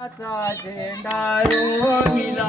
चा झेंडा रोविला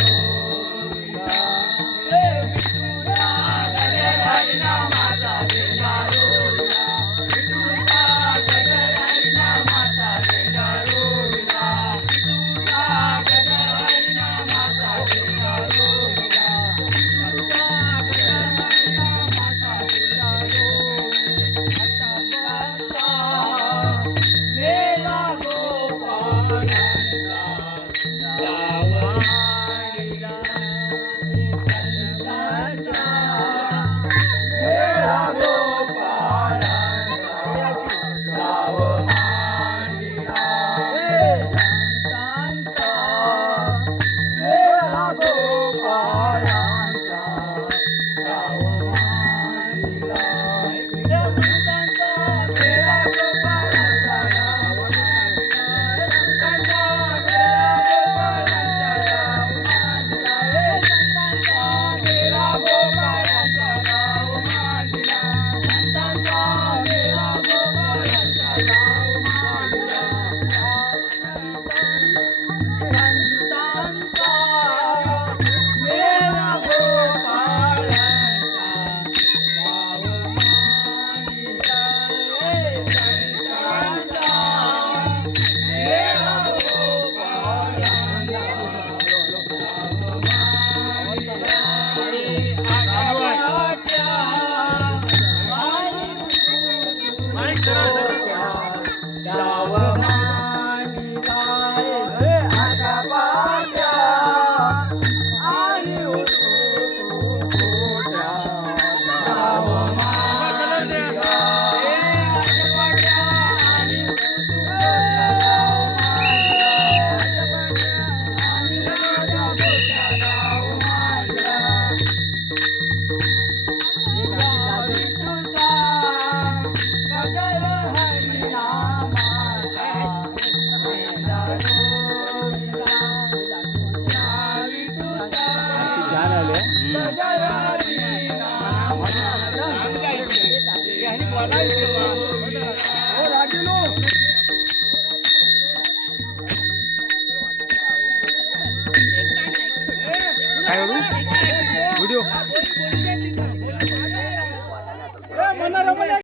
काय करू व्हिडिओ